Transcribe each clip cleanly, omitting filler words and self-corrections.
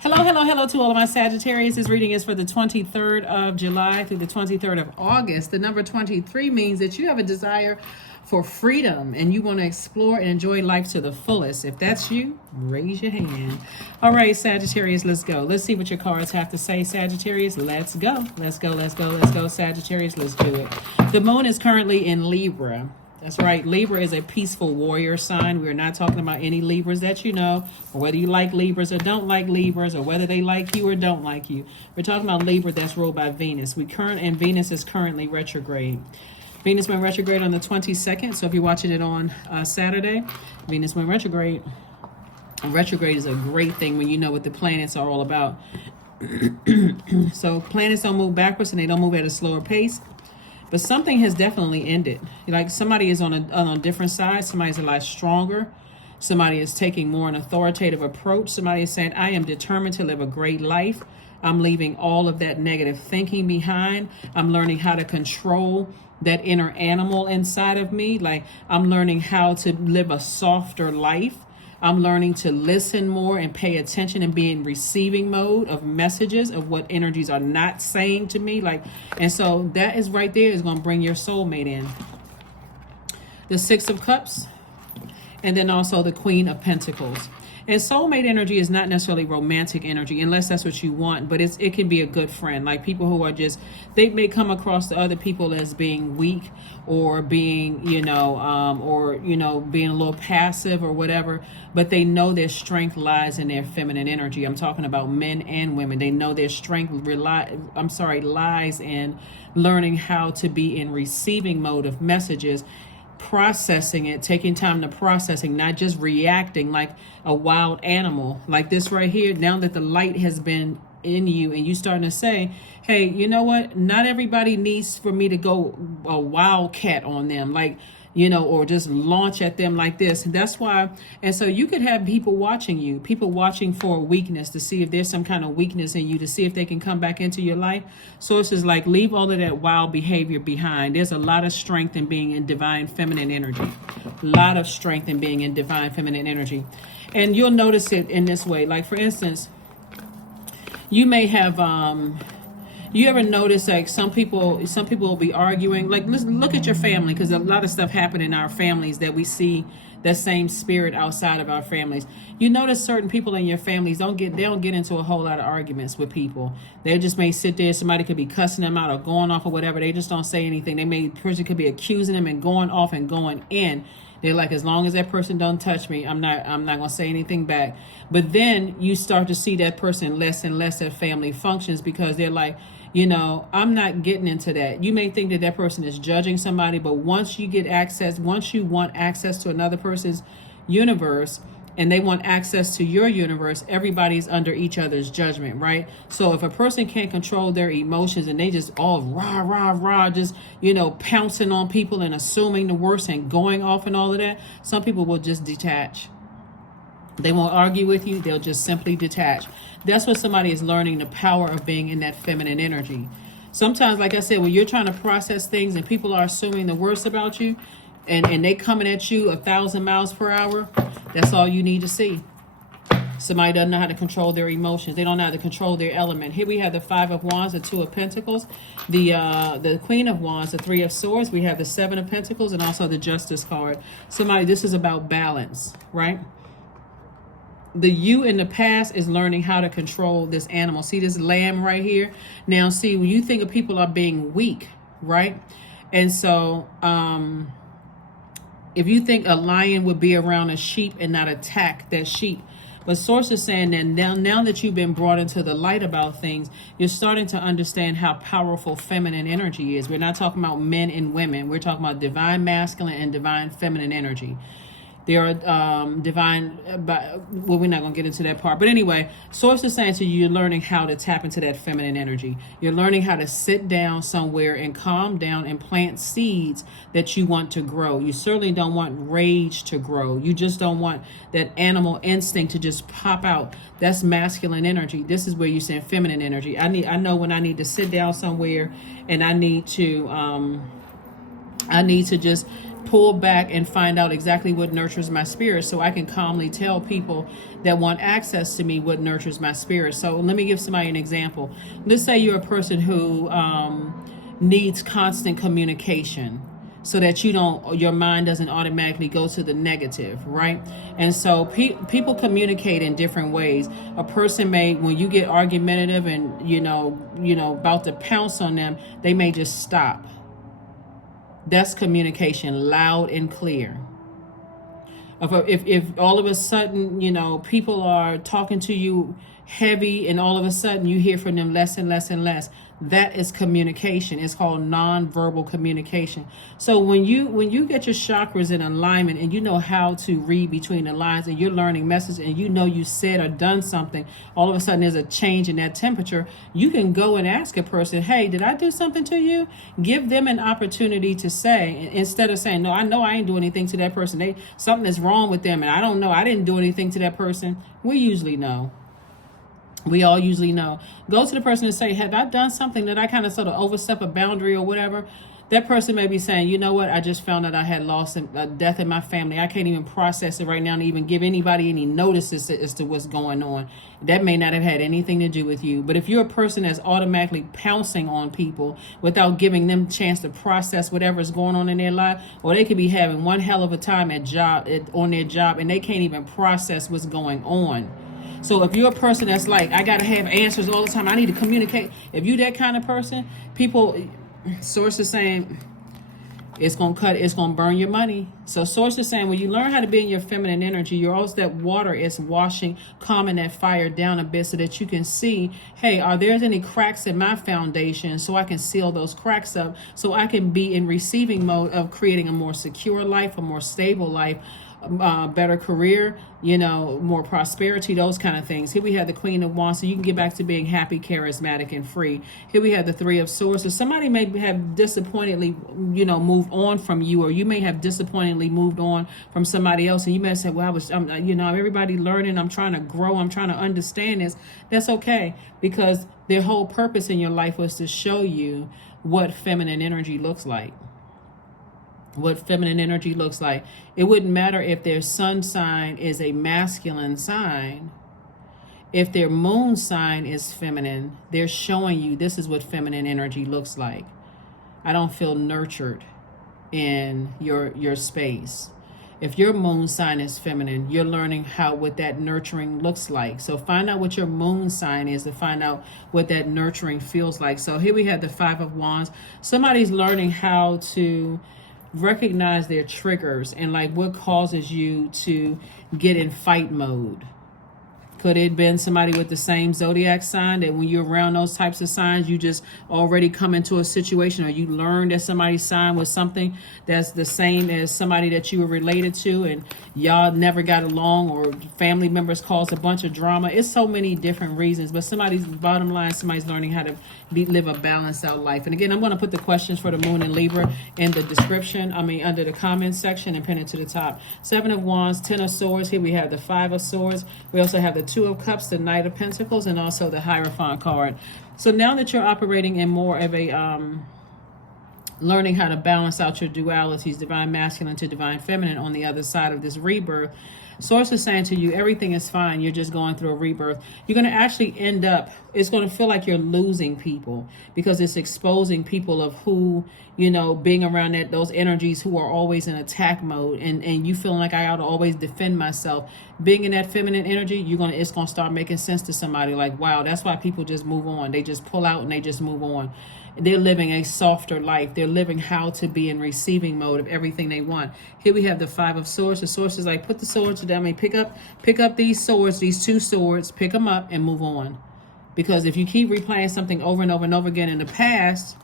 Hello, hello, hello to all of my Sagittarius. This reading is for the 23rd of July through the 23rd of August. The number 23 means that you have a desire for freedom and you want to explore and enjoy life to the fullest. If that's you, raise your hand. All right, Sagittarius, let's go. Let's see what your cards have to say, Sagittarius. Let's go. Let's go, let's go, let's go, Sagittarius. Let's do it. The moon is currently in Libra. That's right. Libra is a peaceful warrior sign. We're not talking about any Libras that you know, or whether you like Libras or don't like Libras, or whether they like you or don't like you. We're talking about Libra that's ruled by Venus. And Venus is currently retrograde. Venus went retrograde on the 22nd. So if you're watching it on Saturday, Venus went retrograde. And retrograde is a great thing when you know what the planets are all about. So planets don't move backwards and they don't move at a slower pace. But something has definitely ended. Like somebody is on a different side. Somebody's a lot stronger. Somebody is taking more an authoritative approach. Somebody is saying, I am determined to live a great life. I'm leaving all of that negative thinking behind. I'm learning how to control that inner animal inside of me. Like I'm learning how to live a softer life. I'm learning to listen more and pay attention and be in receiving mode of messages of what energies are not saying to me. And so that is right there is going to bring your soulmate in. The Six of Cups, and then also the Queen of Pentacles. And soulmate energy is not necessarily romantic energy, unless that's what you want, but it can be a good friend. Like people who are just, they may come across the other people as being weak or being, being a little passive or whatever, but they know their strength lies in their feminine energy. I'm talking about men and women. They know their strength lies in learning how to be in receiving mode of messages, processing it, taking time to processing, not just reacting like a wild animal like this right here. Now that the light has been in you and you starting to say, hey, you know what, not everybody needs for me to go a wildcat on them, or just launch at them like this. That's why. And so you could have people watching for a weakness to see if there's some kind of weakness in you, to see if they can come back into your life. Sources like, leave all of that wild behavior behind. There's a lot of strength in being in divine feminine energy. A lot of strength in being in divine feminine energy. And you'll notice it in this way. Like, for instance, you may have, you ever notice like some people will be arguing, like look at your family, because a lot of stuff happen in our families that we see that same spirit outside of our families. You notice certain people in your families don't get into a whole lot of arguments with people. They just may sit there, somebody could be cussing them out or going off or whatever. They just don't say anything. Person could be accusing them and going off and going in. They're like, as long as that person don't touch me, I'm not gonna say anything back. But then you start to see that person less and less at family functions, because they're like, I'm not getting into that. You may think that person is judging somebody, but once you want access to another person's universe and they want access to your universe, everybody's under each other's judgment, right? So if a person can't control their emotions and they just all rah, rah, rah, just, pouncing on people and assuming the worst and going off and all of that, some people will just detach. They won't argue with you. They'll just simply detach. That's what somebody is learning, the power of being in that feminine energy. Sometimes, like I said, when you're trying to process things and people are assuming the worst about you and they coming at you 1,000 miles per hour, that's all you need to see. Somebody doesn't know how to control their emotions. They don't know how to control their element. Here we have the Five of Wands, the Two of Pentacles, the Queen of Wands, the Three of Swords. We have the Seven of Pentacles and also the Justice card. This is about balance, right? The you in the past is learning how to control this animal. See this lamb right here? Now, see, when you think of people are being weak, right? And so if you think a lion would be around a sheep and not attack that sheep, but sources saying that now that you've been brought into the light about things, you're starting to understand how powerful feminine energy is. We're not talking about men and women. We're talking about divine masculine and divine feminine energy. There are divine, well, we're not going to get into that part. But anyway, source is saying to you, you're learning how to tap into that feminine energy. You're learning how to sit down somewhere and calm down and plant seeds that you want to grow. You certainly don't want rage to grow. You just don't want that animal instinct to just pop out. That's masculine energy. This is where you're saying feminine energy. I know when I need to sit down somewhere and I need to I need to just pull back and find out exactly what nurtures my spirit so I can calmly tell people that want access to me what nurtures my spirit. So let me give somebody an example. Let's say you're a person who needs constant communication so that your mind doesn't automatically go to the negative, right? And so people communicate in different ways. A person may, when you get argumentative and about to pounce on them, they may just stop. That's communication, loud and clear. If all of a sudden, people are talking to you heavy and all of a sudden you hear from them less and less and less, that is communication. It's called nonverbal communication. So when you get your chakras in alignment and you know how to read between the lines and you're learning messages and you said or done something, all of a sudden there's a change in that temperature, you can go and ask a person, hey, did I do something to you? Give them an opportunity to say, instead of saying, no, I know I ain't doing anything to that person. Something is wrong with them and I don't know, I didn't do anything to that person. We usually know. We all usually know. Go to the person and say, have I done something that I kind of sort of overstep a boundary or whatever? That person may be saying, you know what, I just found out I had lost a death in my family. I can't even process it right now and even give anybody any notices as to what's going on. That may not have had anything to do with you. But if you're a person that's automatically pouncing on people without giving them a chance to process whatever's going on in their life, or they could be having one hell of a time on their job and they can't even process what's going on. So if you're a person that's like, I got to have answers all the time, I need to communicate. If you that kind of person, sources saying it's going to burn your money. So sources saying when you learn how to be in your feminine energy, you're also that water is calming that fire down a bit so that you can see, hey, are there any cracks in my foundation so I can seal those cracks up so I can be in receiving mode of creating a more secure life, a more stable life, better career, more prosperity, those kind of things. Here we have the Queen of Wands, so you can get back to being happy, charismatic, and free. Here we have the Three of Swords. So somebody may have disappointingly, moved on from you, or you may have disappointingly moved on from somebody else, and you may say, well, everybody learning, I'm trying to grow, I'm trying to understand this. That's okay, because their whole purpose in your life was to show you what feminine energy looks like. What feminine energy looks like. It wouldn't matter if their sun sign is a masculine sign. If their moon sign is feminine, they're showing you this is what feminine energy looks like. I don't feel nurtured in your space. If your moon sign is feminine, you're learning what that nurturing looks like. So find out what your moon sign is to find out what that nurturing feels like. So here we have the Five of Wands. Somebody's learning how to recognize their triggers and what causes you to get in fight mode. Could it have been somebody with the same zodiac sign that when you're around those types of signs, you just already come into a situation, or you learned that somebody's sign was something that's the same as somebody that you were related to and y'all never got along, or family members caused a bunch of drama. It's so many different reasons, but somebody's learning how to live a balanced out life. And again, I'm going to put the questions for the moon and Libra in the description, under the comments section, and pin it to the top. Seven of Wands, Ten of Swords. Here we have the Five of Swords. We also have the Two of Cups, the Knight of Pentacles, and also the Hierophant card. So now that you're operating in more of a learning how to balance out your dualities, divine masculine to divine feminine, on the other side of this rebirth, Source is saying to you, everything is fine. You're just going through a rebirth. You're going to actually end up, it's going to feel like you're losing people, because it's exposing people of who, being around those energies who are always in attack mode, and you feeling like I ought to always defend myself. Being in that feminine energy, it's going to start making sense to somebody, like, wow, that's why people just move on. They just pull out and they just move on. They're living a softer life. They're living how to be in receiving mode of everything they want. Here we have the Five of Swords. The Source is like, put the swords down. Pick up these swords, these two swords, pick them up and move on. Because if you keep replaying something over and over and over again in the past,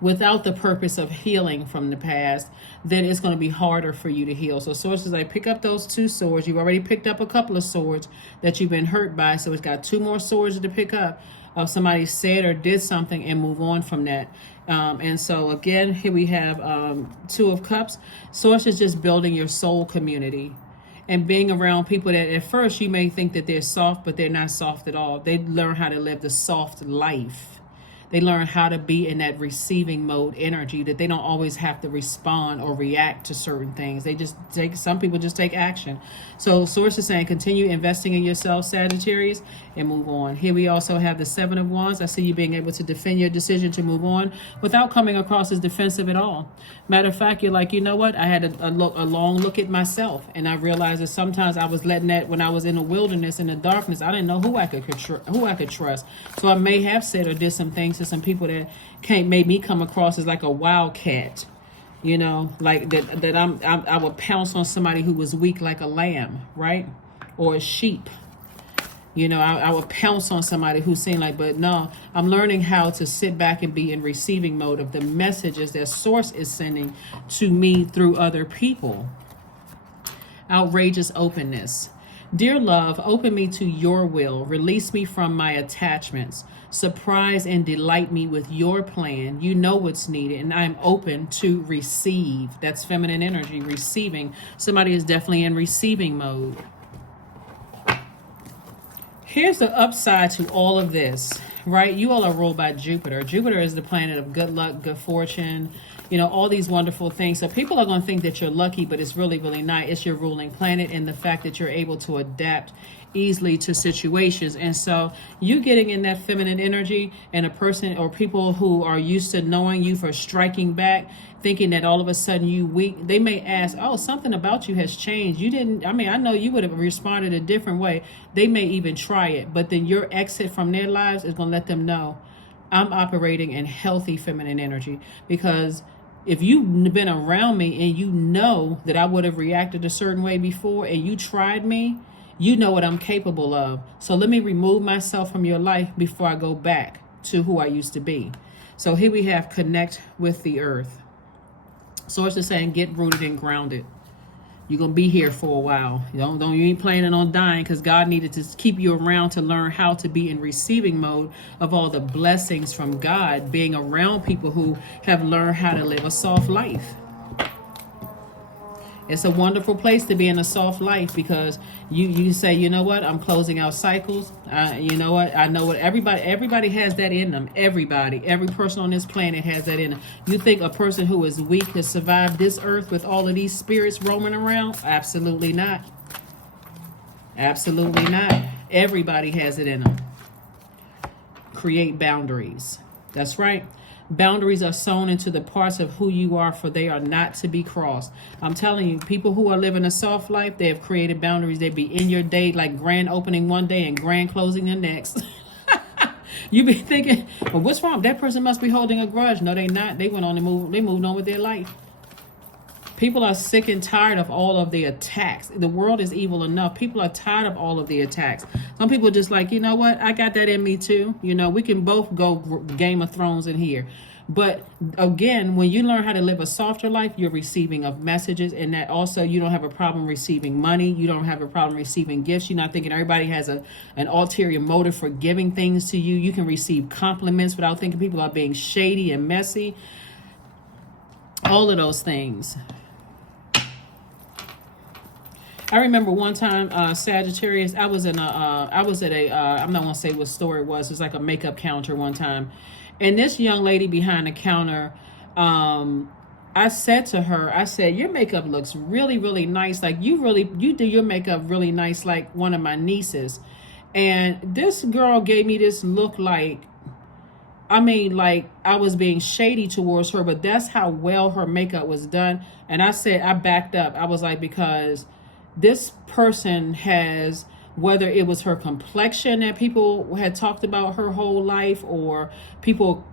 without the purpose of healing from the past, then it's going to be harder for you to heal. So Source is like, pick up those two swords. You've already picked up a couple of swords that you've been hurt by. So it's got two more swords to pick up. Somebody said or did something, and move on from that. And so again, here we have Two of Cups. Source is just building your soul community and being around people that at first you may think that they're soft, but they're not soft at all. They learn how to live the soft life. They learn how to be in that receiving mode energy, that they don't always have to respond or react to certain things. They just take, some people just take action. So Source is saying continue investing in yourself, Sagittarius, and move on. Here we also have the Seven of Wands. I see you being able to defend your decision to move on without coming across as defensive at all. Matter of fact, you're like, you know what? I had a long look at myself, and I realized that sometimes I was letting that, when I was in the wilderness, in the darkness, I didn't know who I could trust. So I may have said or did some things to some people that made me come across as like a wildcat. You know, like that I would pounce on somebody who was weak like a lamb, right? Or a sheep. You know, I would pounce on somebody who seemed like, but no, I'm learning how to sit back and be in receiving mode of the messages that Source is sending to me through other people. Outrageous openness. Dear love, open me to your will. Release me from my attachments. Surprise and delight me with your plan. You know what's needed, and I'm open to receive. That's feminine energy, receiving. Somebody is definitely in receiving mode. Here's the upside to all of this, right? You all are ruled by Jupiter. Jupiter is the planet of good luck, good fortune, you know, all these wonderful things. So people are going to think that you're lucky, but it's really, really not. It's your ruling planet, and the fact that you're able to adapt easily to situations. And so you getting in that feminine energy, and a person or people who are used to knowing you for striking back, thinking that all of a sudden you weak, they may ask, oh, something about you has changed. You didn't, I mean, I know you would have responded a different way. They may even try it, but then your exit from their lives is going to let them know I'm operating in healthy feminine energy. Because if you've been around me and you know that I would have reacted a certain way before, and you tried me, you know what I'm capable of. So let me remove myself from your life before I go back to who I used to be. So here we have connect with the earth. Source is saying get rooted and grounded. You're going to be here for a while. You ain't planning on dying, because God needed to keep you around to learn how to be in receiving mode of all the blessings from God, being around people who have learned how to live a soft life. It's a wonderful place to be in a soft life, because you say, you know what, I'm closing out cycles. You know what, I know what everybody has that in them. Every person on this planet has that in them. You think a person who is weak has survived this earth with all of these spirits roaming around? Absolutely not. Absolutely not. Everybody has it in them. Create boundaries. That's right. Boundaries are sewn into the parts of who you are, for they are not to be crossed. I'm telling you, people who are living a soft life, they have created boundaries. They be in your day like grand opening one day and grand closing the next. You be thinking, well, what's wrong? That person must be holding a grudge. No, they not. They went on and moved. They moved on with their life. People are sick and tired of all of the attacks. The world is evil enough. People are tired of all of the attacks. Some people are just like, you know what? I got that in me too. You know, we can both go Game of Thrones in here. But again, when you learn how to live a softer life, you're receiving of messages, and that also you don't have a problem receiving money. You don't have a problem receiving gifts. You're not thinking everybody has an ulterior motive for giving things to you. You can receive compliments without thinking people are being shady and messy. All of those things. I remember one time, Sagittarius, I was at I'm not going to say what store it was. It was like a makeup counter one time. And this young lady behind the counter, I said to her, I said, your makeup looks really, really nice. Like you do your makeup really nice, like one of my nieces. And this girl gave me this look like, I mean, like I was being shady towards her, but that's how well her makeup was done. And I said, I backed up. I was like, because this person has, whether it was her complexion that people had talked about her whole life, or people,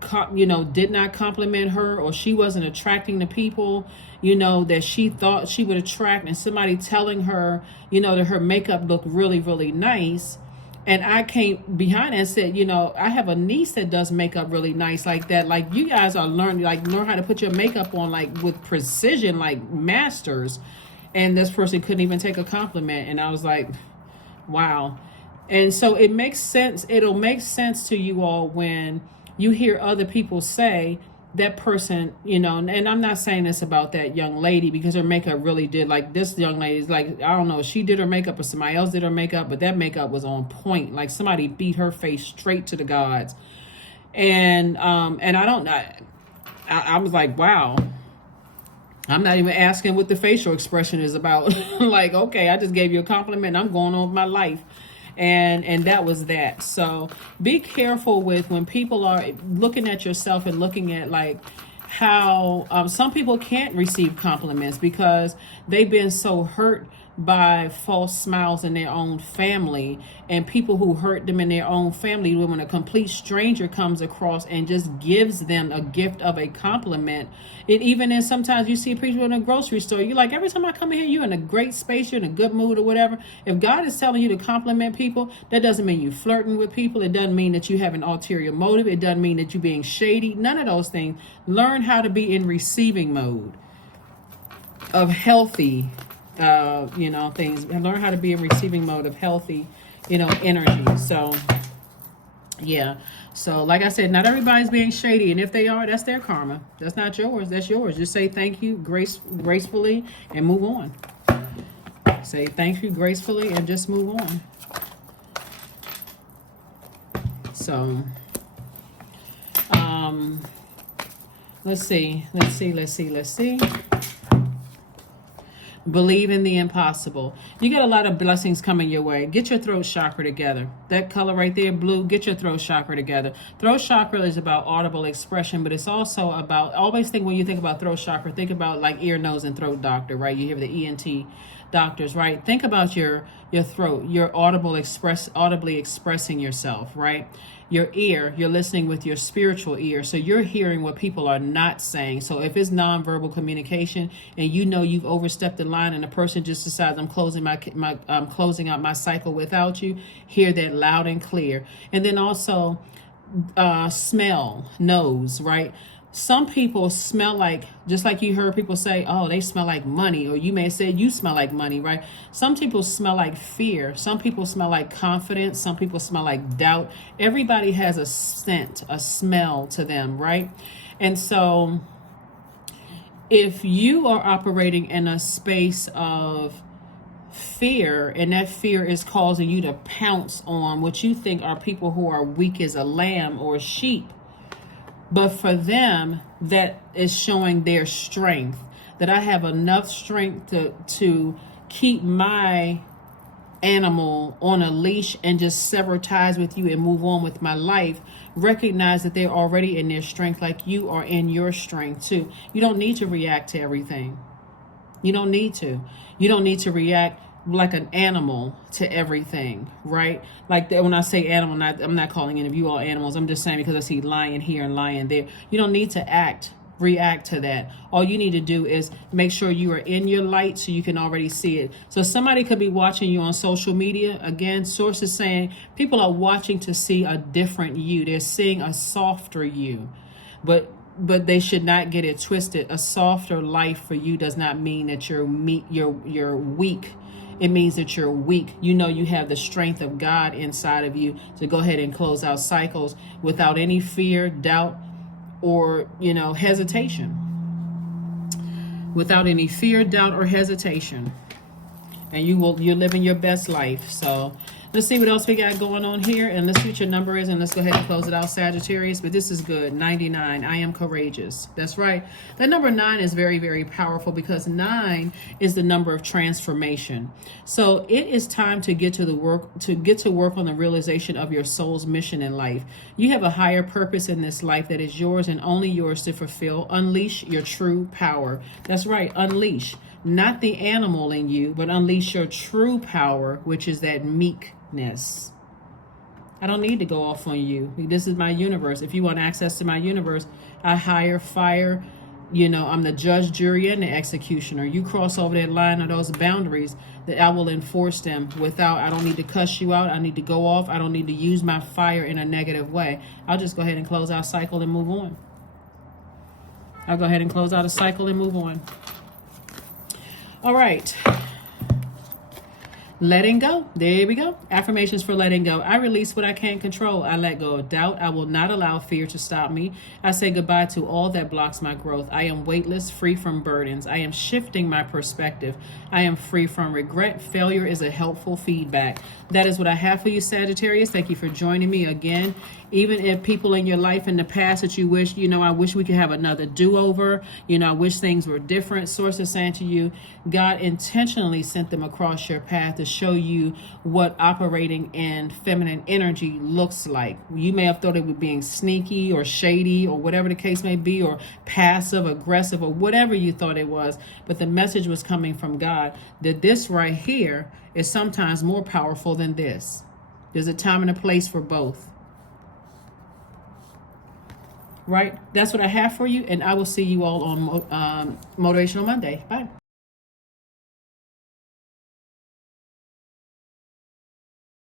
did not compliment her, or she wasn't attracting the people, that she thought she would attract, and somebody telling her, that her makeup looked really, really nice. And I came behind and said, I have a niece that does makeup really nice like that. Like you guys are learn how to put your makeup on like with precision, like masters. And this person couldn't even take a compliment. And I was like, wow. And so it makes sense. It'll make sense to you all when you hear other people say that person, and I'm not saying this about that young lady, because her makeup really did, like this young lady's like, I don't know if she did her makeup or somebody else did her makeup, but that makeup was on point. Like somebody beat her face straight to the gods. And I don't, I was like, wow. I'm not even asking what the facial expression is about. Like, okay, I just gave you a compliment. I'm going on with my life. And that was that. So be careful with when people are looking at yourself and looking at like how some people can't receive compliments because they've been so hurt by false smiles in their own family, and people who hurt them in their own family, when a complete stranger comes across and just gives them a gift of a compliment. It even is, sometimes you see people in a grocery store, you're like, every time I come in here, you're in a great space, you're in a good mood or whatever. If God is telling you to compliment people, that doesn't mean you flirting with people. It doesn't mean that you have an ulterior motive. It doesn't mean that you're being shady. None of those things. Learn how to be in receiving mode of healthy things, and learn how to be in receiving mode of healthy, energy. So yeah. So like I said, not everybody's being shady, and if they are, that's their karma. That's not yours. That's yours. Just say thank you gracefully and move on. Say thank you gracefully and just move on. So let's see. Believe in the impossible. You get a lot of blessings coming your way. Get your throat chakra together. That color right there, blue, get your throat chakra together. Throat chakra is about audible expression, but it's also about, always think when you think about throat chakra, think about like ear, nose, and throat doctor, right? You hear the ENT doctors, right? Think about your throat, your audibly expressing yourself, right? Your ear, you're listening with your spiritual ear. So you're hearing what people are not saying. So if it's nonverbal communication and you've overstepped the line and the person just decides I'm closing closing out my cycle without you, hear that loud and clear. And then also smell, nose, right? Some people smell like, just like you heard people say, oh, they smell like money, or you may say you smell like money, right? Some people smell like fear. Some people smell like confidence. Some people smell like doubt. Everybody has a scent, a smell to them, right? And so if you are operating in a space of fear, and that fear is causing you to pounce on what you think are people who are weak as a lamb or a sheep, but for them, that is showing their strength, that I have enough strength to keep my animal on a leash and just sever ties with you and move on with my life. Recognize that they're already in their strength like you are in your strength too. You don't need to react to everything. You don't need to. You don't need to react like an animal to everything, right? Like when I say animal, I'm not calling any of you all animals. I'm just saying because I see lion here and lion there. You don't need to react to that. All you need to do is make sure you are in your light so you can already see it. So somebody could be watching you on social media. Again, sources saying people are watching to see a different you. They're seeing a softer you. But they should not get it twisted. A softer life for you does not mean that you're weak. It means that you're weak. You have the strength of God inside of you to go ahead and close out cycles without any fear, doubt, or, hesitation. Without any fear, doubt, or hesitation. And you're living your best life. So let's see what else we got going on here. And let's see what your number is. And let's go ahead and close it out, Sagittarius. But this is good. 99. I am courageous. That's right. That number 9 is very, very powerful because 9 is the number of transformation. So it is time to get to work on the realization of your soul's mission in life. You have a higher purpose in this life that is yours and only yours to fulfill. Unleash your true power. That's right. Unleash. Not the animal in you, but unleash your true power, which is that meekness. I don't need to go off on you. This is my universe. If you want access to my universe, I hire fire. I'm the judge, jury, and the executioner. You cross over that line or those boundaries, that I will enforce them I don't need to cuss you out. I need to go off. I don't need to use my fire in a negative way. I'll just go ahead and close our cycle and move on. I'll go ahead and close out a cycle and move on. All right. Letting go. There we go. Affirmations for letting go. I release what I can't control. I let go of doubt. I will not allow fear to stop me. I say goodbye to all that blocks my growth. I am weightless, free from burdens. I am shifting my perspective. I am free from regret. Failure is a helpful feedback. That is what I have for you, Sagittarius. Thank you for joining me again. Even if people in your life in the past that you wish, I wish we could have another do-over. I wish things were different. Source is saying to you, God intentionally sent them across your path to show you what operating in feminine energy looks like. You may have thought it was being sneaky or shady or whatever the case may be, or passive, aggressive, or whatever you thought it was. But the message was coming from God that this right here is sometimes more powerful than this. There's a time and a place for both. Right? That's what I have for you, and I will see you all on Motivational Monday. Bye.